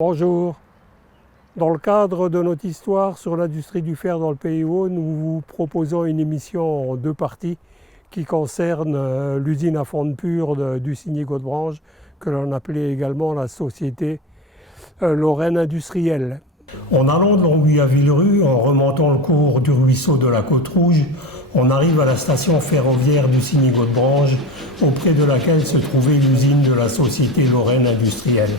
Bonjour. Dans le cadre de notre histoire sur l'industrie du fer dans le Pays Haut, nous vous proposons une émission en deux parties qui concerne l'usine à fonte pure du Signy-Gaudebranche, que l'on appelait également la société Lorraine Industrielle. En allant de Longwy à Villerue, en remontant le cours du ruisseau de la Côte-Rouge, on arrive à la station ferroviaire du Signy-Gaudebranche, auprès de laquelle se trouvait l'usine de la société Lorraine Industrielle.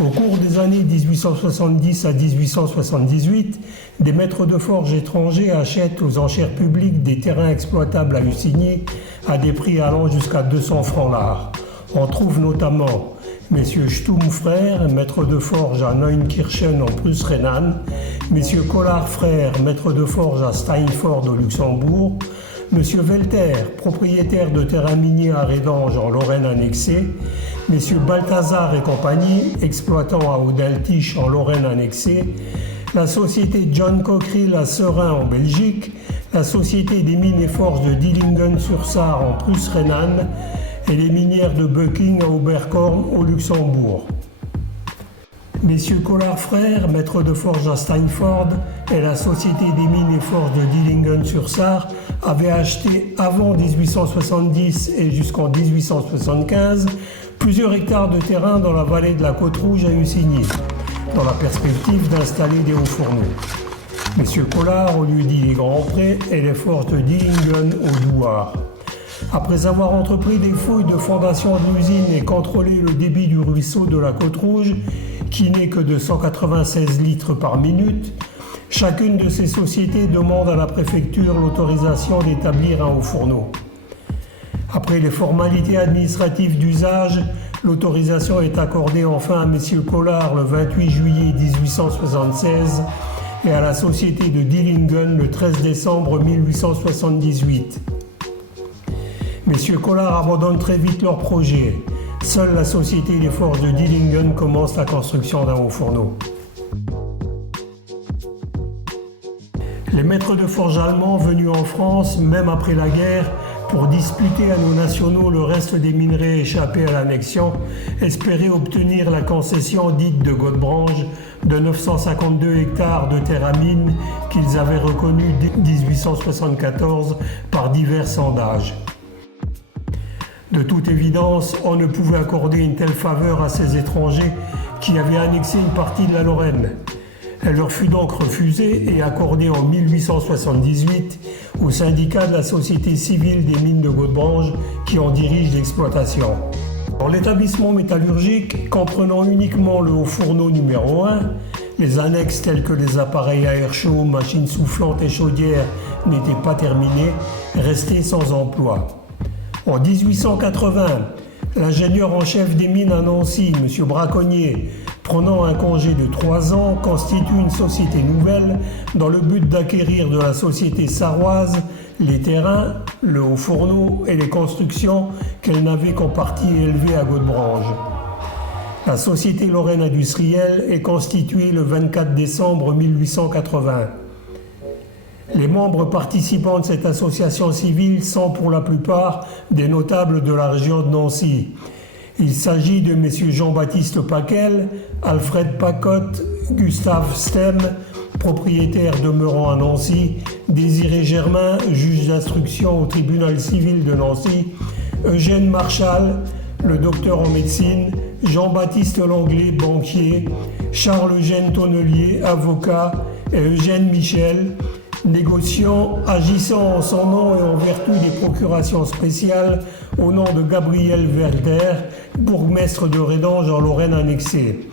Au cours des années 1870 à 1878, des maîtres de forge étrangers achètent aux enchères publiques des terrains exploitables à Ussigny à des prix allant jusqu'à 200 francs l'art. On trouve notamment messieurs Stumm frères, maîtres de forge à Neunkirchen en Prusse-Rhénane, messieurs Collard frères, maîtres de forge à Steinfort au Luxembourg, monsieur Welter, propriétaire de terrains miniers à Rédange en Lorraine annexée, messieurs Balthazar et compagnie, exploitants à Audeltiche en Lorraine annexée, la société John Cockerill à Seraing en Belgique, la société des mines et forges de Dillingen-sur-Sarre en Prusse-Rhénane et les minières de Böcking à Oberkorn au Luxembourg. Messieurs Collard frères, maîtres de forge à Steinfort, et la société des mines et forges de Dillingen-sur-Sarre avaient acheté avant 1870 et jusqu'en 1875 plusieurs hectares de terrain dans la vallée de la Côte-Rouge à Ussigny, dans la perspective d'installer des hauts fourneaux. Messieurs Collard, on lui dit les Grands Prés et les forges de Dillingen au Douar. Après avoir entrepris des fouilles de fondation de l'usine et contrôlé le débit du ruisseau de la Côte-Rouge, qui n'est que de 196 litres par minute, chacune de ces sociétés demande à la préfecture l'autorisation d'établir un haut fourneau. Après les formalités administratives d'usage, l'autorisation est accordée enfin à messieurs Collard le 28 juillet 1876 et à la société de Dillingen le 13 décembre 1878. Messieurs Collard abandonnent très vite leur projet. Seule la société des forges de Dillingen commence la construction d'un haut fourneau. Les maîtres de forge allemands venus en France, même après la guerre, pour disputer à nos nationaux le reste des minerais échappés à l'annexion, espéraient obtenir la concession dite de Gaudebranche de 952 hectares de terre à mine qu'ils avaient reconnus dès 1874 par divers sondages. De toute évidence, on ne pouvait accorder une telle faveur à ces étrangers qui avaient annexé une partie de la Lorraine. Elle leur fut donc refusée et accordée en 1878 au syndicat de la Société civile des mines de Gaudebranche qui en dirige l'exploitation. Dans l'établissement métallurgique, comprenant uniquement le haut fourneau numéro 1, les annexes telles que les appareils à air chaud, machines soufflantes et chaudières n'étaient pas terminées, restaient sans emploi. En 1880, l'ingénieur en chef des mines à Nancy, M. Braconnier, prenant un congé de 3 ans, constitue une société nouvelle dans le but d'acquérir de la société sarroise les terrains, le haut fourneau et les constructions qu'elle n'avait qu'en partie élevées à Gaudebranche. La société Lorraine Industrielle est constituée le 24 décembre 1880. Les membres participants de cette association civile sont pour la plupart des notables de la région de Nancy. Il s'agit de messieurs Jean-Baptiste Paquel, Alfred Pacotte, Gustave Stem, propriétaire demeurant à Nancy, Désiré Germain, juge d'instruction au tribunal civil de Nancy, Eugène Marchal, le docteur en médecine, Jean-Baptiste Langlais, banquier, Charles-Eugène Tonnelier, avocat, et Eugène Michel, négociant, agissant en son nom et en vertu des procurations spéciales au nom de Gabriel Werder, bourgmestre de Rédange en Lorraine annexée,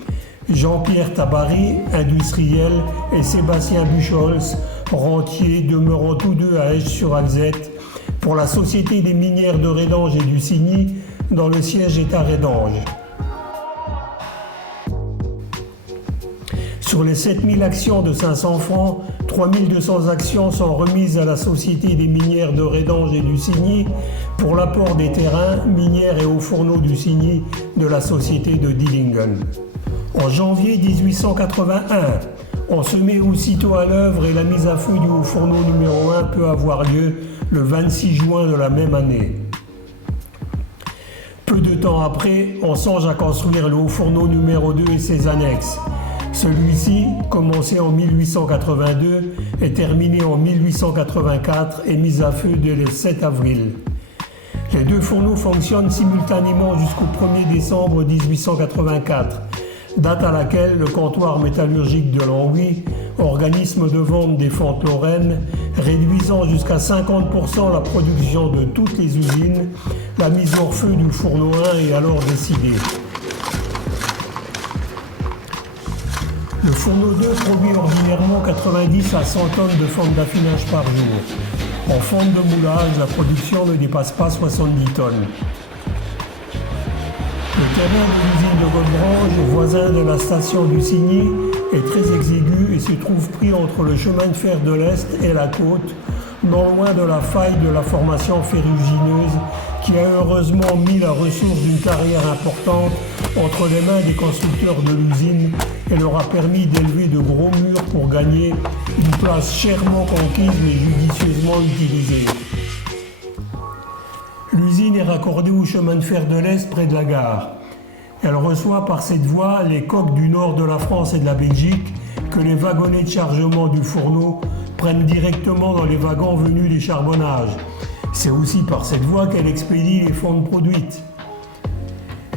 Jean-Pierre Tabary, industriel, et Sébastien Buchholz, rentier, demeurant tous deux à Esch-sur-Alzette, pour la Société des minières de Rédange et du Signy, dont le siège est à Rédange. Sur les 7000 actions de 500 francs, 3200 actions sont remises à la Société des minières de Rédange et du Signy pour l'apport des terrains, minières et hauts fourneaux du Signy de la Société de Dillingen. En janvier 1881, on se met aussitôt à l'œuvre et la mise à feu du haut fourneau numéro 1 peut avoir lieu le 26 juin de la même année. Peu de temps après, on songe à construire le haut fourneau numéro 2 et ses annexes. Celui-ci, commencé en 1882, est terminé en 1884 et mis à feu dès le 7 avril. Les deux fourneaux fonctionnent simultanément jusqu'au 1er décembre 1884, date à laquelle le comptoir métallurgique de Longwy, organisme de vente des Fentes Lorraine, réduisant jusqu'à 50% la production de toutes les usines, la mise hors feu du fourneau 1 est alors décidée. Le fourneau 2 produit ordinairement 90 à 100 tonnes de fonte d'affinage par jour. En fonte de moulage, la production ne dépasse pas 70 tonnes. Le terrain de l'usine de Godebranche, voisin de la station du Signy, est très exigu et se trouve pris entre le chemin de fer de l'Est et la côte, non loin de la faille de la formation ferrugineuse qui a heureusement mis la ressource d'une carrière importante entre les mains des constructeurs de l'usine et leur a permis d'élever de gros murs pour gagner une place chèrement conquise mais judicieusement utilisée. L'usine est raccordée au chemin de fer de l'Est près de la gare. Elle reçoit par cette voie les coques du nord de la France et de la Belgique que les wagonnets de chargement du fourneau prennent directement dans les wagons venus des charbonnages. C'est aussi par cette voie qu'elle expédie les fontes produites.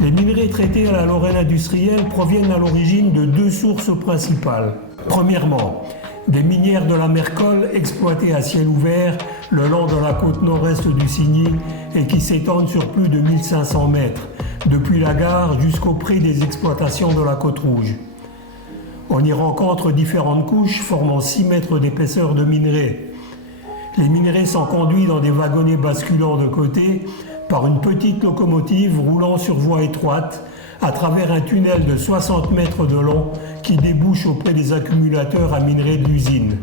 Les minerais traités à la Lorraine industrielle proviennent à l'origine de deux sources principales. Premièrement, des minières de la Mercole exploitées à ciel ouvert le long de la côte nord-est du Signy et qui s'étendent sur plus de 1500 mètres, depuis la gare jusqu'auprès des exploitations de la Côte Rouge. On y rencontre différentes couches formant 6 mètres d'épaisseur de minerais. Les minerais sont conduits dans des wagonnets basculants de côté par une petite locomotive roulant sur voie étroite à travers un tunnel de 60 mètres de long qui débouche auprès des accumulateurs à minerais de l'usine.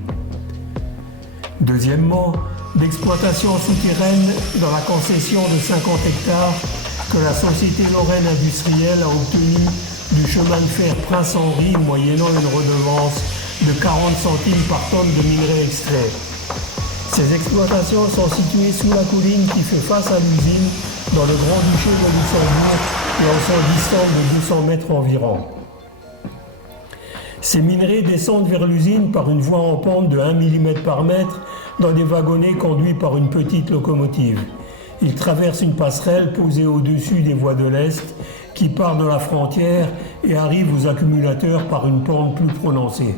Deuxièmement, d'exploitation souterraine dans la concession de 50 hectares que la Société Lorraine industrielle a obtenue du chemin de fer Prince-Henri moyennant une redevance de 40 centimes par tonne de minerais extraits. Ces exploitations sont situées sous la colline qui fait face à l'usine dans le Grand-Duché de Luxembourg et en sont distantes de 200 mètres environ. Ces minerais descendent vers l'usine par une voie en pente de 1 mm par mètre dans des wagonnets conduits par une petite locomotive. Ils traversent une passerelle posée au-dessus des voies de l'Est qui part de la frontière et arrive aux accumulateurs par une pente plus prononcée.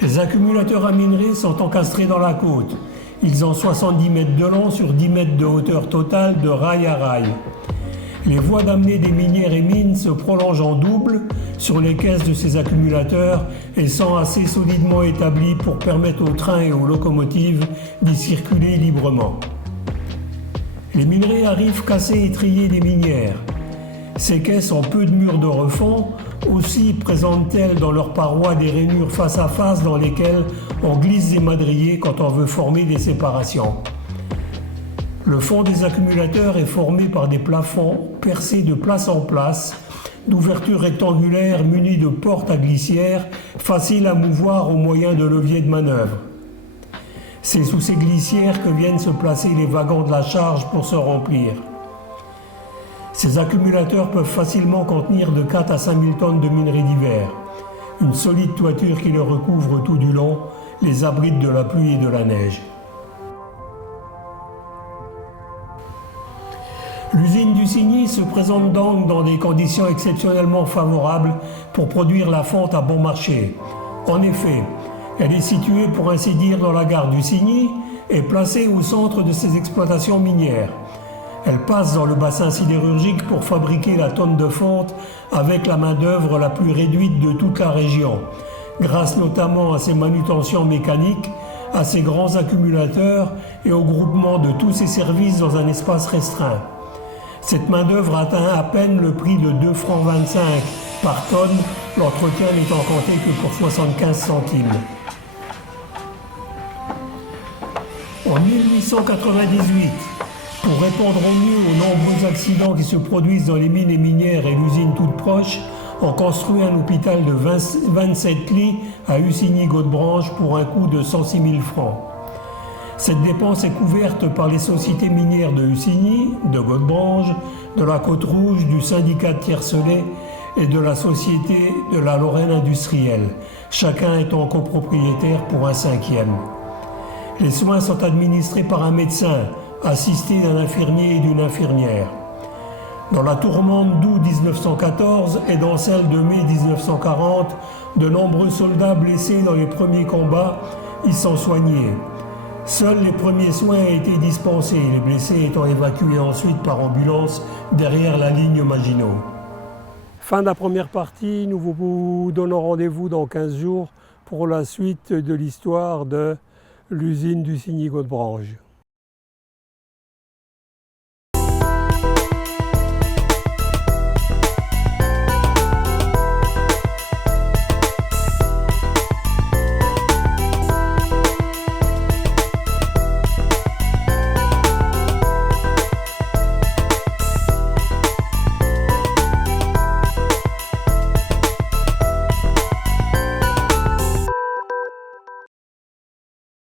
Les accumulateurs à minerais sont encastrés dans la côte. Ils ont 70 mètres de long sur 10 mètres de hauteur totale de rail à rail. Les voies d'amener des minières et mines se prolongent en double sur les caisses de ces accumulateurs et sont assez solidement établies pour permettre aux trains et aux locomotives d'y circuler librement. Les minerais arrivent cassés et triés des minières. Ces caisses ont peu de murs de refond, aussi présentent-elles dans leurs parois des rainures face à face dans lesquelles on glisse des madriers quand on veut former des séparations. Le fond des accumulateurs est formé par des plafonds percés de place en place, d'ouvertures rectangulaires munies de portes à glissières, faciles à mouvoir au moyen de leviers de manœuvre. C'est sous ces glissières que viennent se placer les wagons de la charge pour se remplir. Ces accumulateurs peuvent facilement contenir de 4 à 5 000 tonnes de minerais divers. Une solide toiture qui les recouvre tout du long, les abrite de la pluie et de la neige. L'usine du Signy se présente donc dans des conditions exceptionnellement favorables pour produire la fonte à bon marché. En effet, elle est située pour ainsi dire dans la gare du Signy et placée au centre de ses exploitations minières. Elle passe dans le bassin sidérurgique pour fabriquer la tonne de fonte avec la main-d'œuvre la plus réduite de toute la région, grâce notamment à ses manutentions mécaniques, à ses grands accumulateurs et au groupement de tous ses services dans un espace restreint. Cette main-d'œuvre atteint à peine le prix de 2,25 francs par tonne, l'entretien n'étant compté que pour 75 centimes. En 1898, pour répondre au mieux aux nombreux accidents qui se produisent dans les mines et minières et l'usine toute proche, on construit un hôpital de 27 lits à Ussigny-Godebranche pour un coût de 106 000 francs. Cette dépense est couverte par les sociétés minières de Hussigny, de Godebrange, de la Côte-Rouge, du syndicat de Tiercelet et de la société de la Lorraine industrielle, chacun étant copropriétaire pour un cinquième. Les soins sont administrés par un médecin, assisté d'un infirmier et d'une infirmière. Dans la tourmente d'août 1914 et dans celle de mai 1940, de nombreux soldats blessés dans les premiers combats y sont soignés. Seuls les premiers soins ont été dispensés, les blessés étant évacués ensuite par ambulance derrière la ligne Maginot. Fin de la première partie, nous vous donnons rendez-vous dans 15 jours pour la suite de l'histoire de l'usine d'Hussigny-Godebrange.